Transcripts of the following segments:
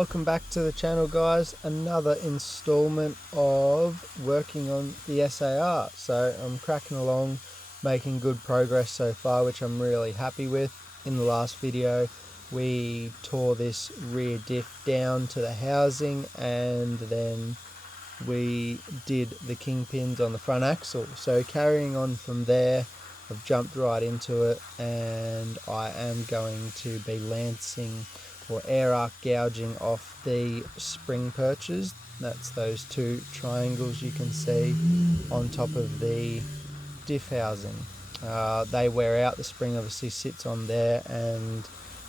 Welcome back to the channel, guys. Another installment of working on the SAR. So I'm cracking along, making good progress so far, which I'm really happy with. In the last video we tore this rear diff down to the housing, and then we did the kingpins on the front axle. So carrying on from there, I've jumped right into it, and I am going to be lancing or air arc gouging off the spring perches. That's those two triangles you can see on top of the diff housing. They wear out. The spring obviously sits on there and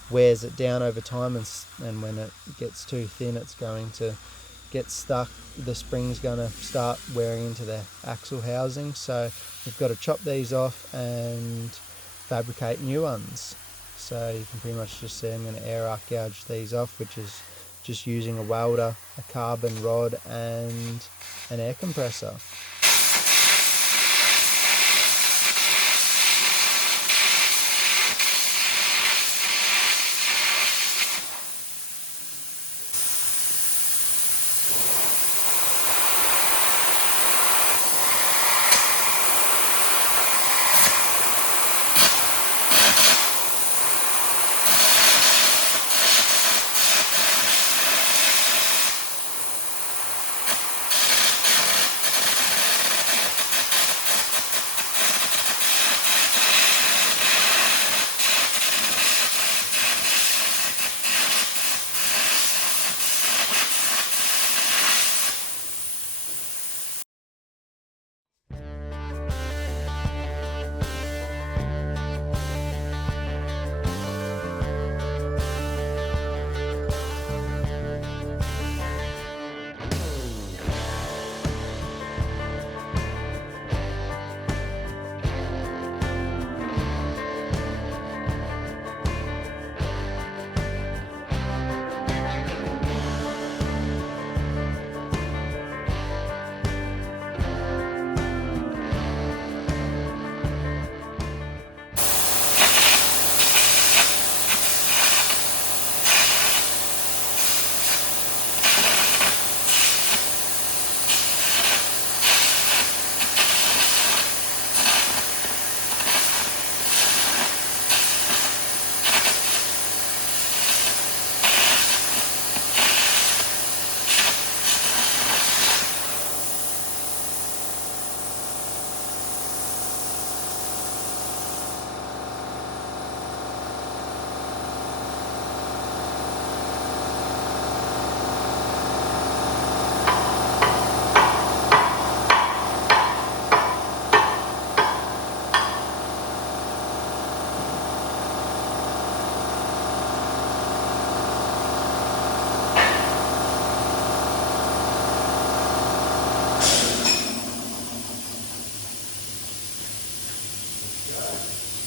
wears it down over time, and when it gets too thin, it's going to get stuck. The spring's going to start wearing into the axle housing. So we've got to chop these off and fabricate new ones. So you can pretty much just see I'm going to air arc gouge these off, which is just using a welder, a carbon rod and an air compressor.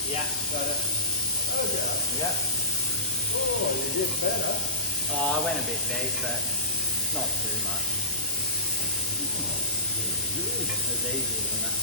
Yeah, got it. Okay. Yeah. Oh, you did better. Oh, I went a bit deep, but not too much. It was easier than that,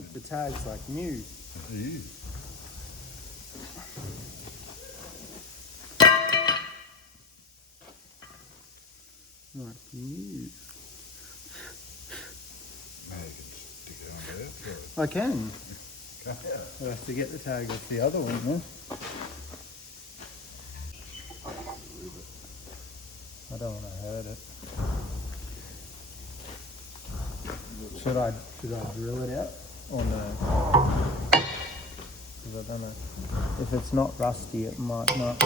Look, the tag's like new. It is. Like new. Now you can stick it on there. I can. Come out. I'll have to get the tag off the other one then. I don't want to hurt it. Should I drill it out or no? Because I don't know. If it's not rusty, it might not.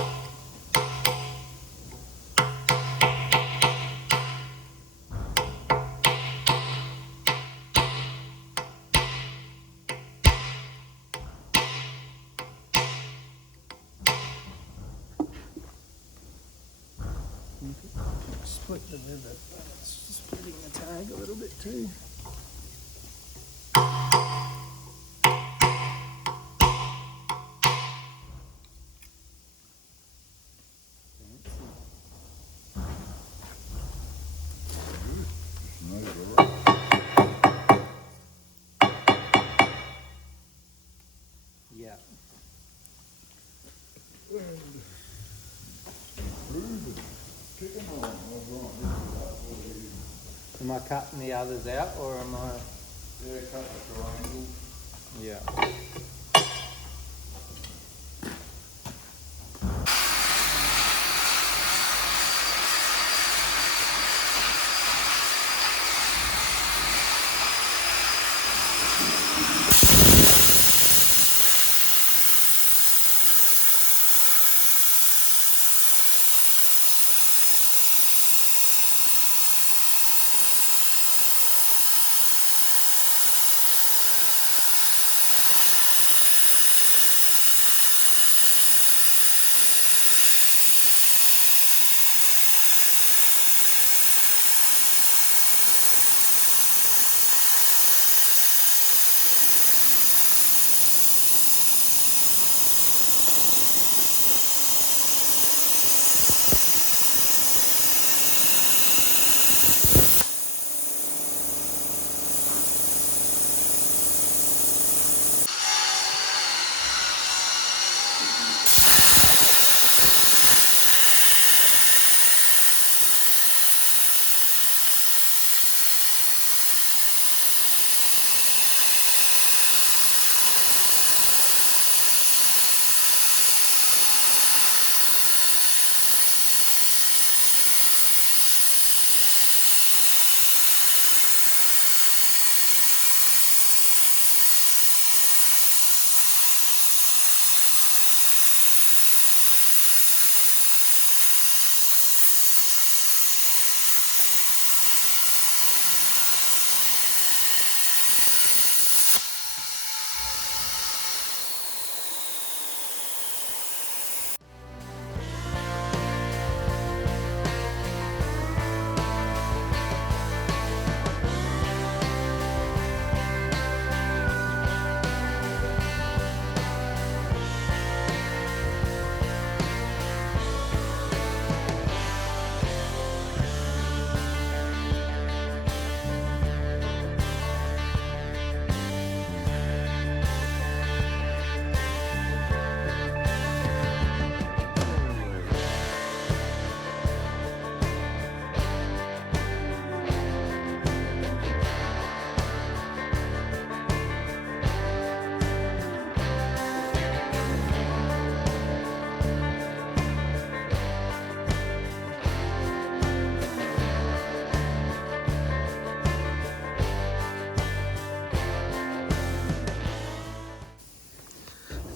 Split the rivet, but it's splitting the tag a little bit too. Yeah. Am I cutting the others out or am I? Yeah, cut the triangle. Yeah.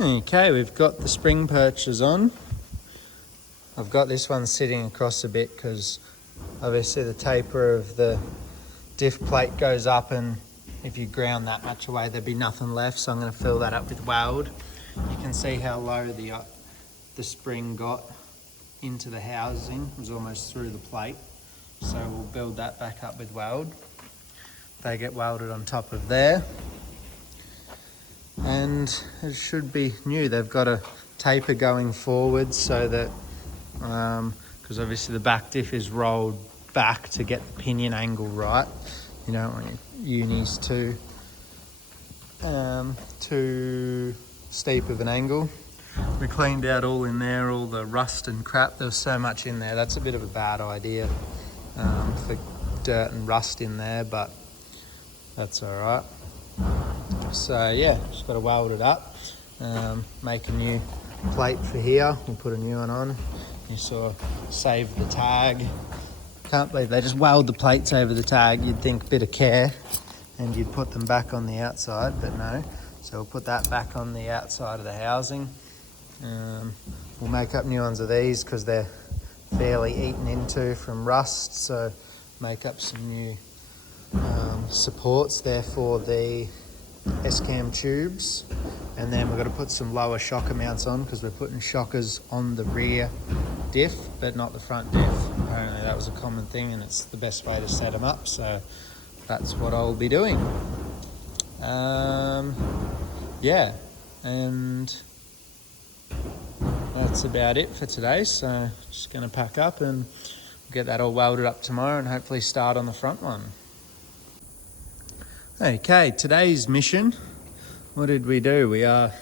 Okay, we've got the spring perches on. I've got this one sitting across a bit because obviously the taper of the diff plate goes up, and if you ground that much away there'd be nothing left, so I'm going to fill that up with weld. You can see how low the spring got into the housing. It was almost through the plate, so we'll build that back up with weld. They get welded on top of there, and it should be new. They've got a taper going forward so that because obviously the back diff is rolled back to get the pinion angle right. You don't want your unis too too steep of an angle. We cleaned out all in there, all the rust and crap. There was so much in there. That's a bit of a bad idea for dirt and rust in there, but that's all right. So yeah, just got to weld it up, make a new plate for here. We'll put a new one on. You saw, save the tag. Can't believe they just weld the plates over the tag. You'd think a bit of care and you'd put them back on the outside, but no. So we'll put that back on the outside of the housing. We'll make up new ones of these because they're fairly eaten into from rust. So make up some new supports there for the S-cam tubes. And then we're going to put some lower shocker mounts on because we're putting shockers on the rear diff, but not the front diff. Apparently that was a common thing and it's the best way to set them up. So that's what I'll be doing. Yeah, and that's about it for today. So just going to pack up and get that all welded up tomorrow and hopefully start on the front one. Okay, today's mission, what did we do? We are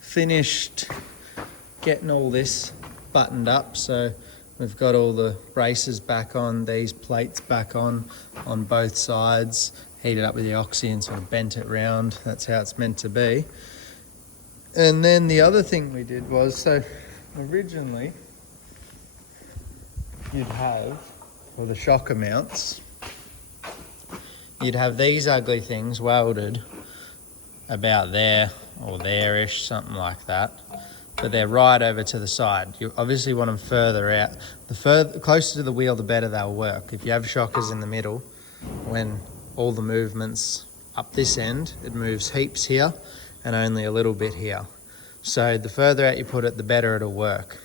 finished getting all this buttoned up. So we've got all the braces back on, these plates back on both sides, heated up with the oxy and sort of bent it round. That's how it's meant to be. And then the other thing we did was, so originally you'd have, for the shocker mounts, you'd have these ugly things welded about there or there-ish, something like that. But they're right over to the side. You obviously want them further out. The closer to the wheel, the better they'll work. If you have shockers in the middle, when all the movement's up this end, it moves heaps here and only a little bit here. So the further out you put it, the better it'll work.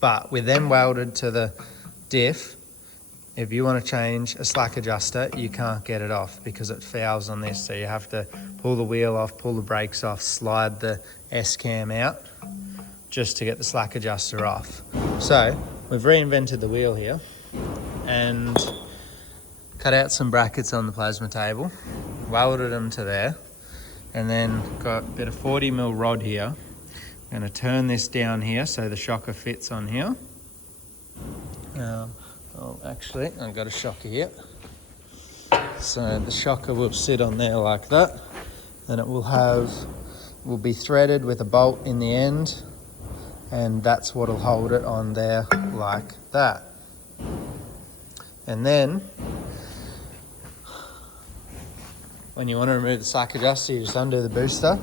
But with them welded to the diff, if you want to change a slack adjuster, you can't get it off because it fouls on this. So you have to pull the wheel off, pull the brakes off, slide the S-cam out just to get the slack adjuster off. So we've reinvented the wheel here and cut out some brackets on the plasma table, welded them to there, and then got a bit of 40mm rod here. I'm going to turn this down here so the shocker fits on here. Actually, I've got a shocker here. So the shocker will sit on there like that, and it will be threaded with a bolt in the end, and that's what'll hold it on there like that. And then when you want to remove the slack adjuster, you just undo the booster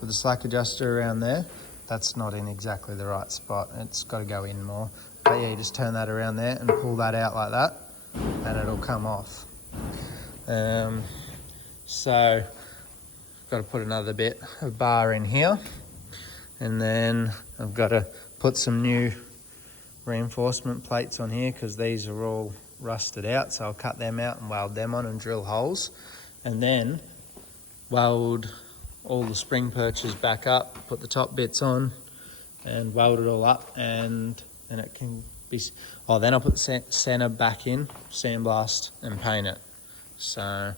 with the slack adjuster around there. That's not in exactly the right spot. It's got to go in more. But yeah, you just turn that around there and pull that out like that and it'll come off. So got to put another bit of bar in here, and then I've got to put some new reinforcement plates on here because these are all rusted out, so I'll cut them out and weld them on and drill holes, and then weld all the spring perches back up, put the top bits on and weld it all up, and it can be, then I'll put the center back in, sandblast and paint it. So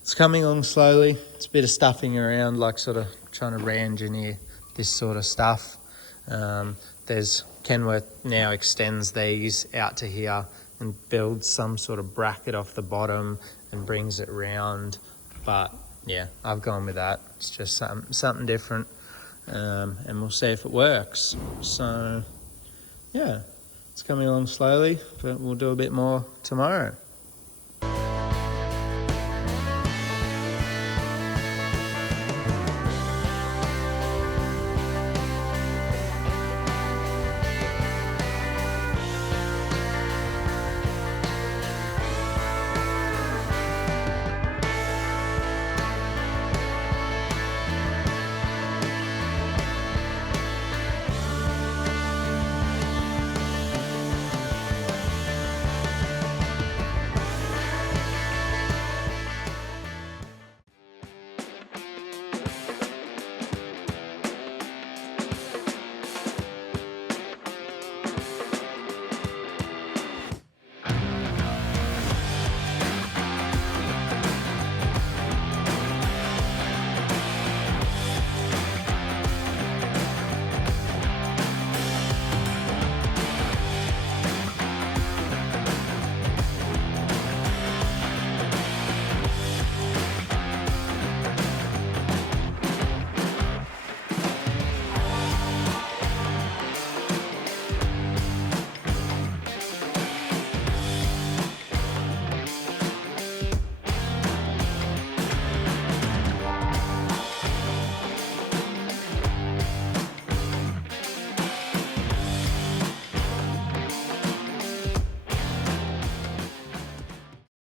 it's coming along slowly. It's a bit of stuffing around, like sort of trying to re-engineer this sort of stuff. There's Kenworth now extends these out to here and builds some sort of bracket off the bottom and brings it round. But yeah, I've gone with that. It's just something different, and we'll see if it works. So yeah, it's coming along slowly, but we'll do a bit more tomorrow.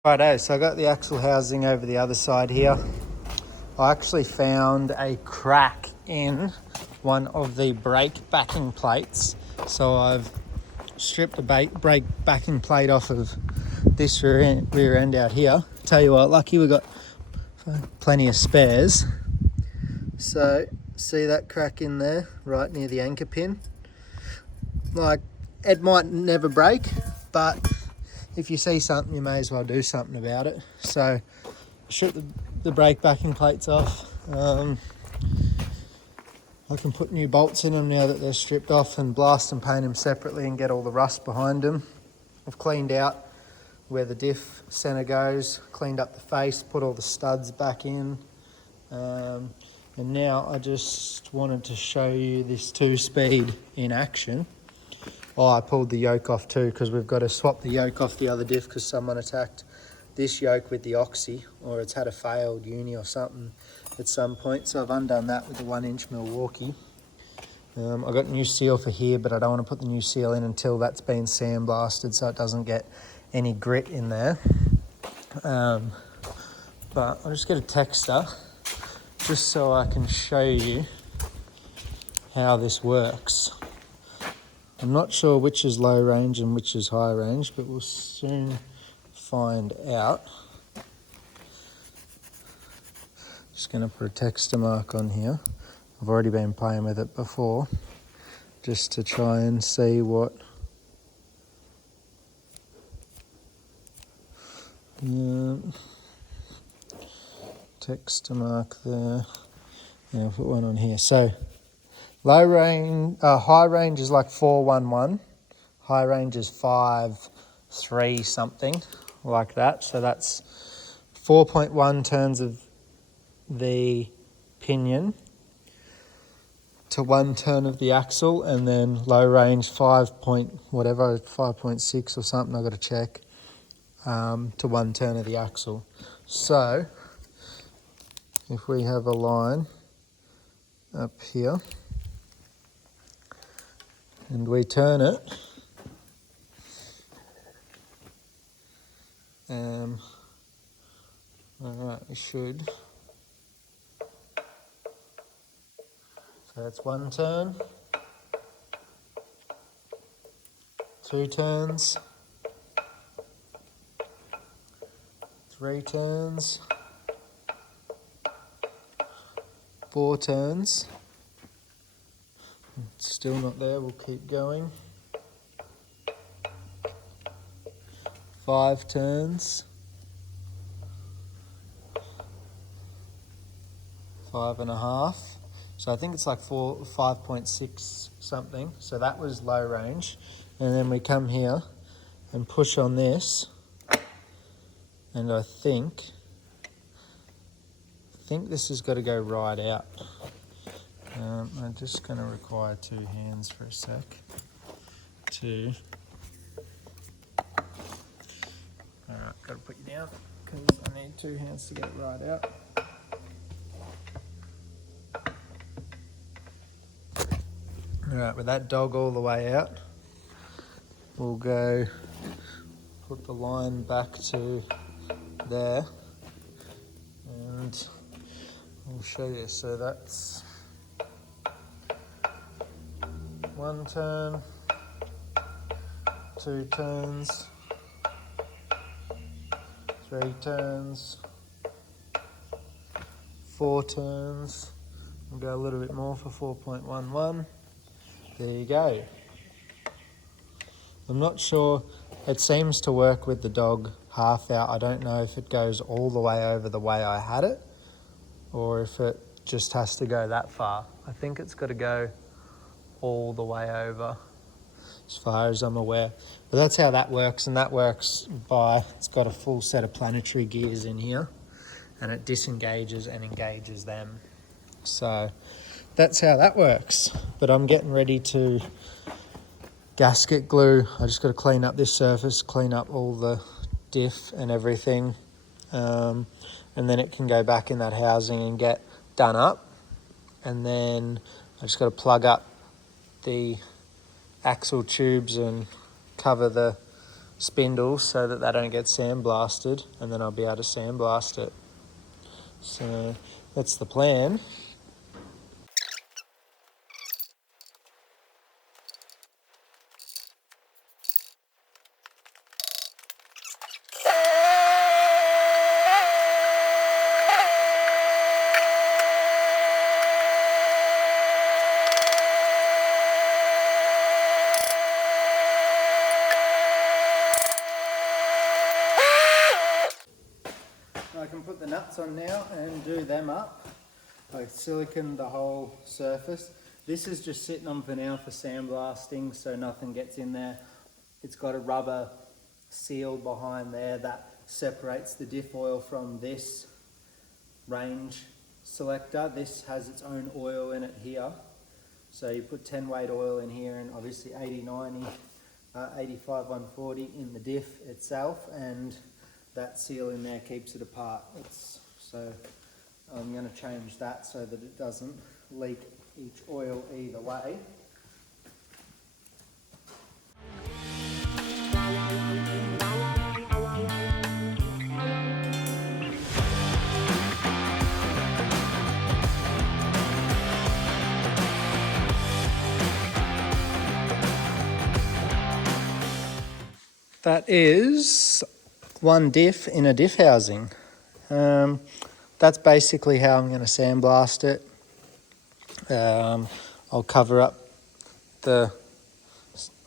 Righto, so I got the axle housing over the other side here. I actually found a crack in one of the brake backing plates. So I've stripped the brake backing plate off of this rear end out here. Tell you what, lucky we got plenty of spares. So see that crack in there right near the anchor pin? Like, it might never break, but if you see something, you may as well do something about it. So strip the brake backing plates off. I can put new bolts in them now that they're stripped off, and blast and paint them separately and get all the rust behind them. I've cleaned out where the diff centre goes, cleaned up the face, put all the studs back in. And now I just wanted to show you this 2-speed in action. Oh, I pulled the yoke off too, because we've got to swap the yoke off the other diff because someone attacked this yoke with the oxy, or it's had a failed uni or something at some point. So I've undone that with the 1-inch Milwaukee. I got new seal for here, but I don't want to put the new seal in until that's been sandblasted so it doesn't get any grit in there. But I'll just get a texter just so I can show you how this works. I'm not sure which is low range and which is high range, but we'll soon find out. Just going to put a texter mark on here. I've already been playing with it before, just to try and see what texter mark there. Yeah, I'll put one on here. So low range, high range is like 411. High range is 5.3 something like that. So that's 4.1 turns of the pinion to 1 turn of the axle, and then low range 5.6 or something, I've got to check, to 1 turn of the axle. So if we have a line up here and we turn it, alright, we should. So that's 1 turn, 2 turns, 3 turns, 4 turns. It's still not there, we'll keep going. 5 turns, 5.5. So I think it's like 5.6 something. So that was low range. And then we come here and push on this. And I think this has got to go right out. I'm just going to require 2 hands for a sec. Alright, got to put you down because I need 2 hands to get it right out. Alright, with that dog all the way out, we'll go put the line back to there, and I'll show you. So that's 1 turn, 2 turns, 3 turns, 4 turns. We'll go a little bit more for 4.11. There you go. I'm not sure, it seems to work with the dog half out. I don't know if it goes all the way over the way I had it, or if it just has to go that far. I think it's got to go all the way over, as far as I'm aware. But that's how that works, and that works by, it's got a full set of planetary gears in here, and it disengages and engages them. So that's how that works. But I'm getting ready to gasket glue. I just got to clean up this surface, clean up all the diff and everything, and then it can go back in that housing and get done up. And then I just got to plug up the axle tubes and cover the spindles so that they don't get sandblasted, and then I'll be able to sandblast it. So that's the plan. I can put the nuts on now and do them up. I silicon the whole surface. This is just sitting on for now for sandblasting so nothing gets in there. It's got a rubber seal behind there that separates the diff oil from this range selector. This has its own oil in it here. So you put 10 weight oil in here and obviously 80/90, 85/140 in the diff itself, and that seal in there keeps it apart. So I'm going to change that so that it doesn't leak each oil either way. That is one diff in a diff housing. That's basically how I'm going to sandblast it. I'll cover up the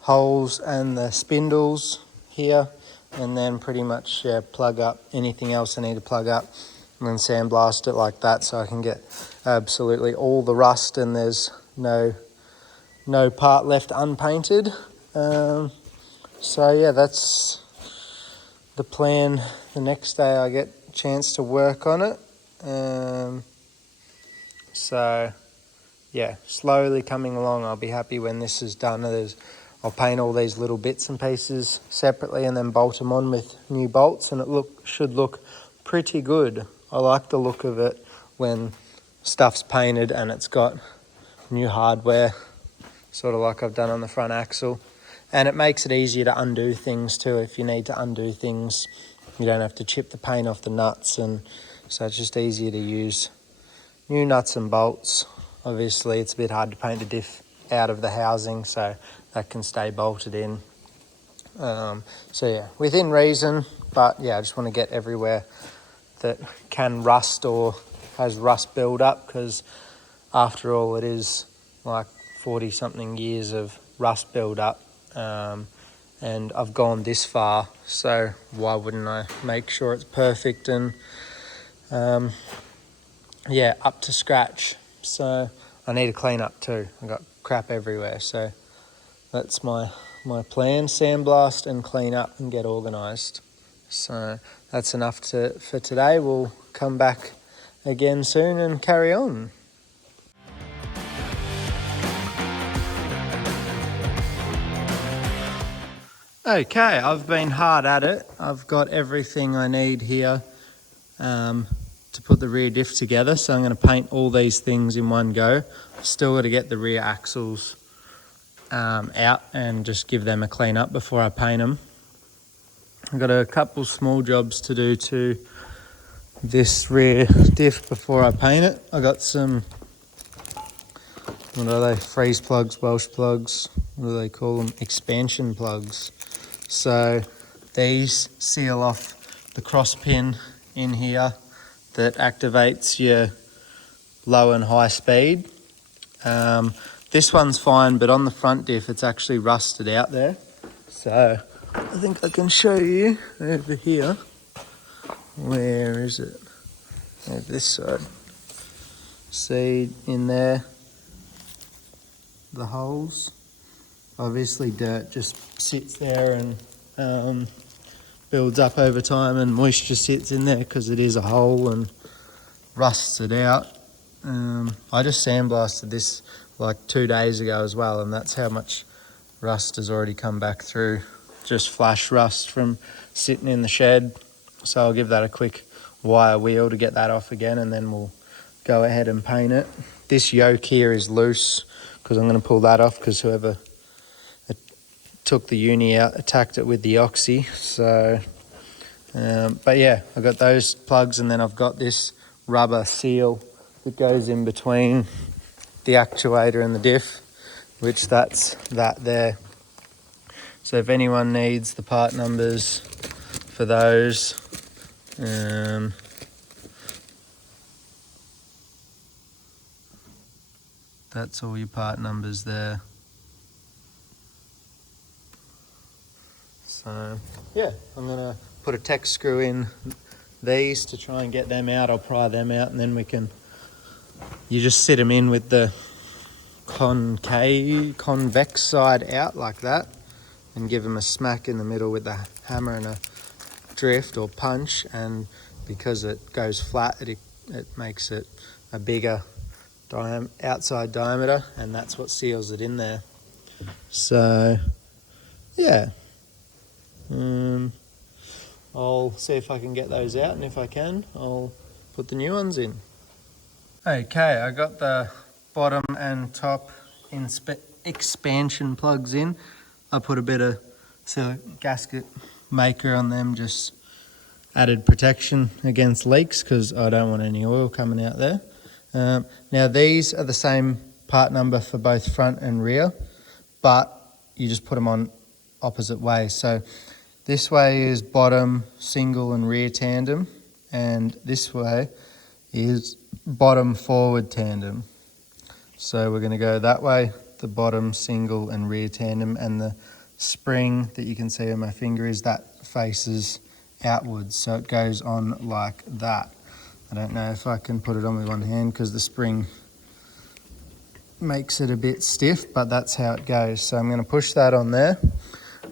holes and the spindles here, and then pretty much plug up anything else I need to plug up, and then sandblast it like that so I can get absolutely all the rust and there's no part left unpainted. So yeah, that's the plan. The next day I get a chance to work on it. So yeah, slowly coming along. I'll be happy when this is done. I'll paint all these little bits and pieces separately and then bolt them on with new bolts, and it should look pretty good. I like the look of it when stuff's painted and it's got new hardware, sort of like I've done on the front axle. And it makes it easier to undo things too. If you need to undo things, you don't have to chip the paint off the nuts, and so it's just easier to use new nuts and bolts. Obviously it's a bit hard to paint the diff out of the housing, so that can stay bolted in. So yeah, within reason, but yeah, I just want to get everywhere that can rust or has rust build up, because after all it is like 40 something years of rust build up. And I've gone this far, so why wouldn't I make sure it's perfect and yeah, up to scratch. So I need to clean up too. I've got crap everywhere, so that's my plan: sandblast and clean up and get organised. So that's enough for today. We'll come back again soon and carry on. Okay, I've been hard at it. I've got everything I need here to put the rear diff together, so I'm going to paint all these things in one go. I've still got to get the rear axles out and just give them a clean up before I paint them. I've got a couple small jobs to do to this rear diff before I paint it. I got some, what are they, freeze plugs, Welsh plugs, what do they call them, expansion plugs. So these seal off the cross pin in here that activates your low and high speed. This one's fine, but on the front diff it's actually rusted out there. So I think I can show you over here. Where is it? Over this side. See in there the holes. Obviously dirt just sits there and builds up over time, and moisture sits in there because it is a hole and rusts it out. I just sandblasted this like 2 days ago as well, and that's how much rust has already come back through. Just flash rust from sitting in the shed. So I'll give that a quick wire wheel to get that off again, and then we'll go ahead and paint it. This yoke here is loose because I'm going to pull that off, because whoever took the uni out, attacked it with the oxy. So, but yeah, I've got those plugs, and then I've got this rubber seal that goes in between the actuator and the diff, which that's that there. So if anyone needs the part numbers for those, that's all your part numbers there. So yeah, I'm gonna put a Tek screw in these to try and get them out. I'll pry them out, and then you just sit them in with the convex side out like that, and give them a smack in the middle with the hammer and a drift or punch, and because it goes flat, it makes it a bigger outside diameter, and that's what seals it in there. So yeah, I'll see if I can get those out, and if I can, I'll put the new ones in. Okay, I got the bottom and top expansion plugs in. I put a bit of gasket maker on them, just added protection against leaks because I don't want any oil coming out there. Now these are the same part number for both front and rear, but you just put them on opposite ways. So this way is bottom single and rear tandem, and this way is bottom forward tandem. So we're going to go that way, the bottom single and rear tandem, and the spring that you can see on my finger is that faces outwards, so it goes on like that. I don't know if I can put it on with one hand because the spring makes it a bit stiff, but that's how it goes. So I'm going to push that on there,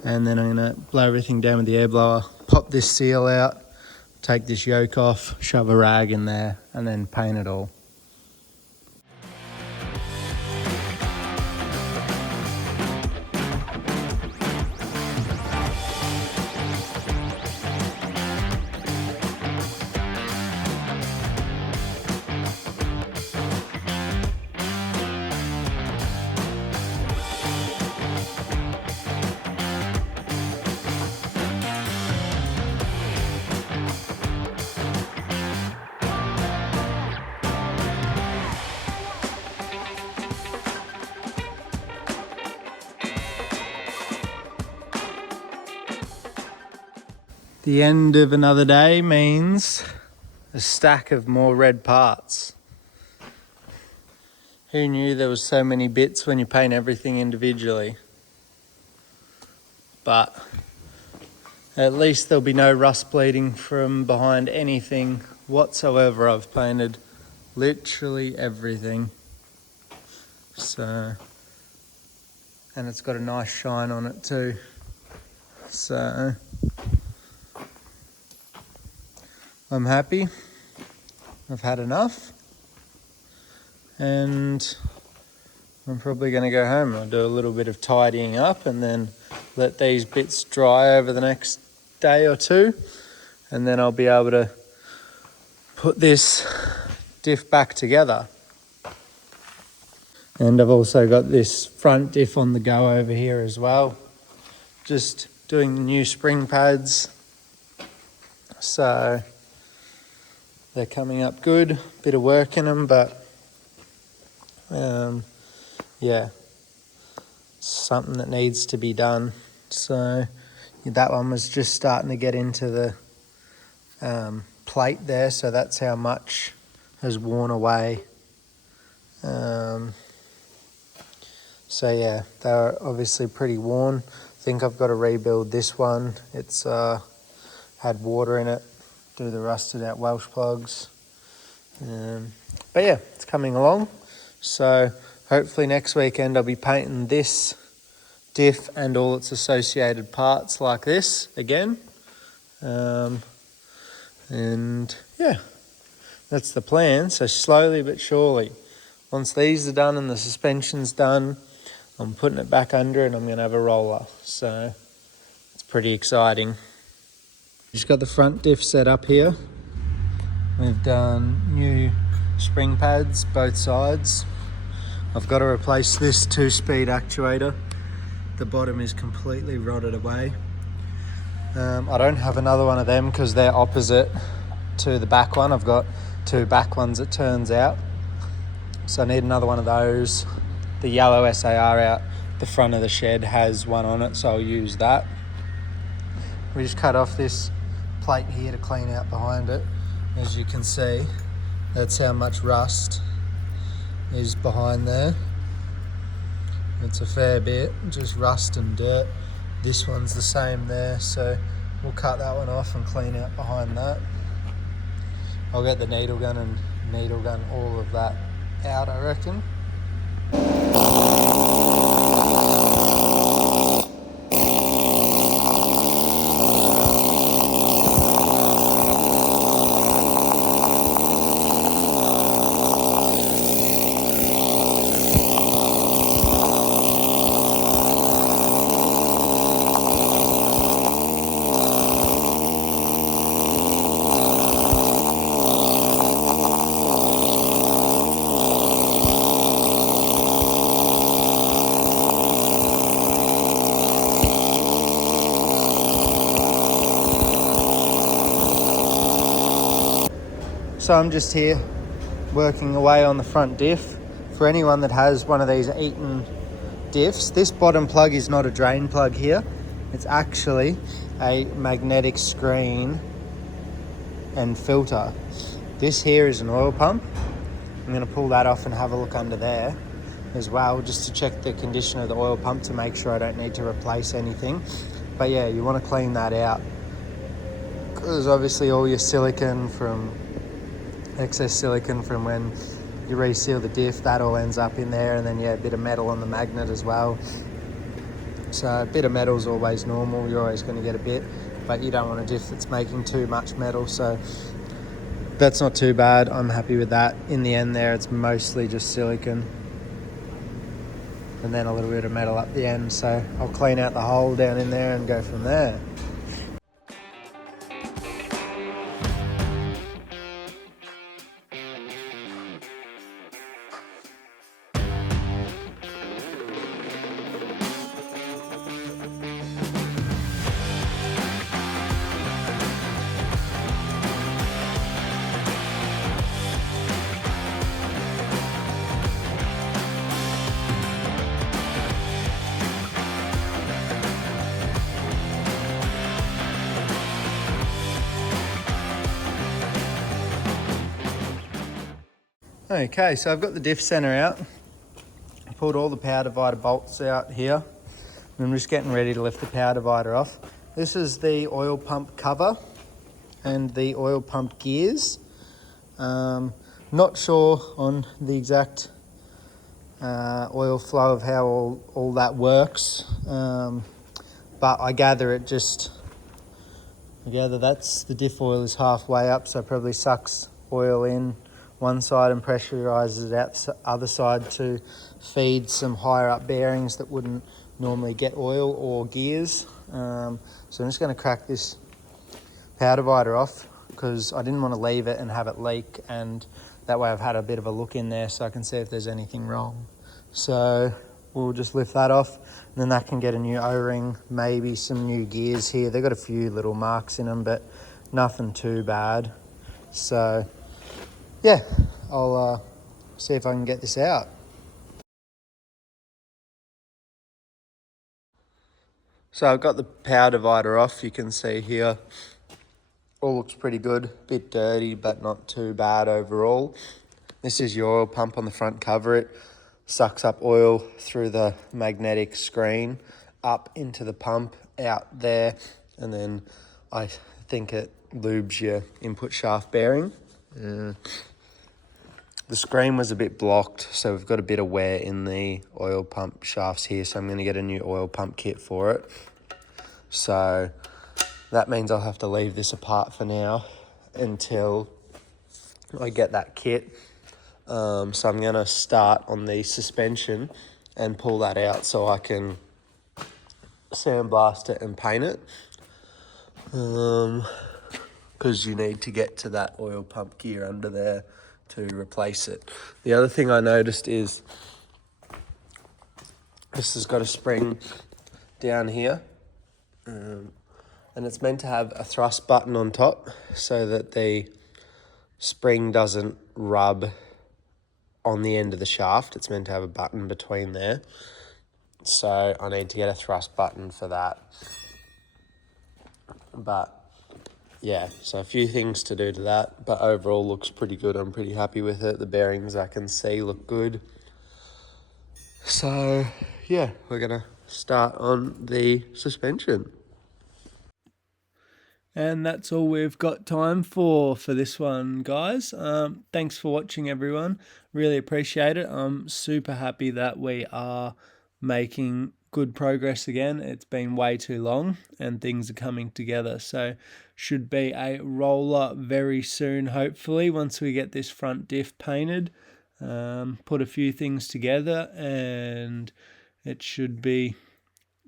and then I'm going to blow everything down with the air blower, pop this seal out, take this yoke off, shove a rag in there, and then paint it all. The end of another day means a stack of more red parts. Who knew there was so many bits when you paint everything individually? But at least there'll be no rust bleeding from behind anything whatsoever. I've painted literally everything. So, and it's got a nice shine on it too. So I'm happy. I've had enough, and I'm probably going to go home. I'll do a little bit of tidying up and then let these bits dry over the next day or two, and then I'll be able to put this diff back together. And I've also got this front diff on the go over here as well, just doing the new spring pads. So they're coming up good, bit of work in them, but yeah, something that needs to be done. So that one was just starting to get into the plate there, so that's how much has worn away. So yeah, they're obviously pretty worn. I think I've got to rebuild this one. It's had water in it, do the rusted out Welsh plugs. But yeah, it's coming along. So hopefully next weekend I'll be painting this diff and all its associated parts like this again. And yeah, that's the plan. So slowly but surely, once these are done and the suspension's done, I'm putting it back under and I'm going to have a roller. So it's pretty exciting. Just got the front diff set up here. We've done new spring pads both sides. I've got to replace this 2-speed actuator the bottom is completely rotted away. I don't have another one of them because they're opposite to the back one. I've got two back ones, it turns out. So I need another one of those. The yellow SAR out the front of the shed has one on it, so I'll use that. We just cut off this plate here to clean out behind it. As you can see, that's how much rust is behind there. It's a fair bit, just rust and dirt. This one's the same there, so we'll cut that one off and clean out behind that. I'll get the needle gun and needle gun all of that out, I reckon. So I'm just here working away on the front diff. For anyone that has one of these Eaton diffs, this bottom plug is not a drain plug here. It's actually a magnetic screen and filter. This here is an oil pump. I'm going to pull that off and have a look under there as well, just to check the condition of the oil pump to make sure I don't need to replace anything. But yeah, you want to clean that out because obviously all your silicone from excess silicone from when you reseal the diff, that all ends up in there, and then yeah, a bit of metal on the magnet as well. So a bit of metal is always normal, you're always going to get a bit, but you don't want a diff that's making too much metal, so that's not too bad. I'm happy with that. In the end there, it's mostly just silicone and then a little bit of metal up the end, so I'll clean out the hole down in there and go from there. Okay, so I've got the diff center out. I pulled all the power divider bolts out here. I'm just getting ready to lift the power divider off. This is the oil pump cover and the oil pump gears. Not sure on the exact oil flow of how all that works, but I gather that's the diff oil is halfway up, so it probably sucks oil in one side and pressurizes it out the other side to feed some higher up bearings that wouldn't normally get oil or gears. So I'm just going to crack this power divider off because I didn't want to leave it and have it leak, and that way I've had a bit of a look in there so I can see if there's anything wrong. So we'll just lift that off, and then that can get a new O-ring, maybe some new gears here. They've got a few little marks in them, but nothing too bad. So yeah, I'll see if I can get this out. So I've got the power divider off, you can see here. All looks pretty good, bit dirty, but not too bad overall. This is your oil pump on the front cover. It sucks up oil through the magnetic screen, up into the pump, out there, and then I think it lubes your input shaft bearing. The screen was a bit blocked, so we've got a bit of wear in the oil pump shafts here, so I'm going to get a new oil pump kit for it. So that means I'll have to leave this apart for now until I get that kit. So I'm going to start on the suspension and pull that out so I can sandblast it and paint it. Because you need to get to that oil pump gear under there to replace it. The other thing I noticed is this has got a spring down here. And it's meant to have a thrust button on top so that the spring doesn't rub on the end of the shaft. It's meant to have a button between there. So I need to get a thrust button for that. But yeah, so a few things to do to that, but overall looks pretty good. I'm pretty happy with it. The bearings I can see look good. So yeah, we're gonna start on the suspension. And that's all we've got time for this one, guys. Thanks for watching, everyone. Really appreciate it. I'm super happy that we are making good progress again. It's been way too long and things are coming together. So should be a roller very soon, hopefully, once we get this front diff painted. Put a few things together and it should be,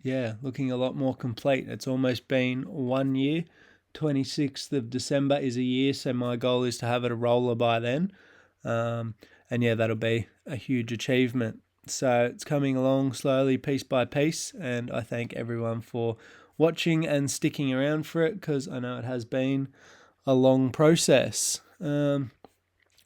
yeah, looking a lot more complete. It's almost been 1 year. 26th of December is a year, so my goal is to have it a roller by then. And yeah, that'll be a huge achievement. So it's coming along slowly, piece by piece, and I thank everyone for watching and sticking around for it, because I know it has been a long process. Don't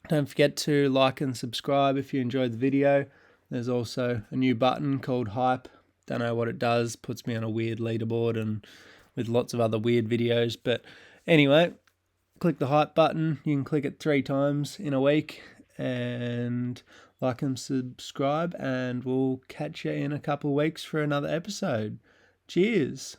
forget to like and subscribe if you enjoyed the video. There's also a new button called Hype. Don't know what it does, puts me on a weird leaderboard and with lots of other weird videos. But anyway, click the Hype button. You can click it 3 times in a week, and like and subscribe, and we'll catch you in a couple of weeks for another episode. Cheers.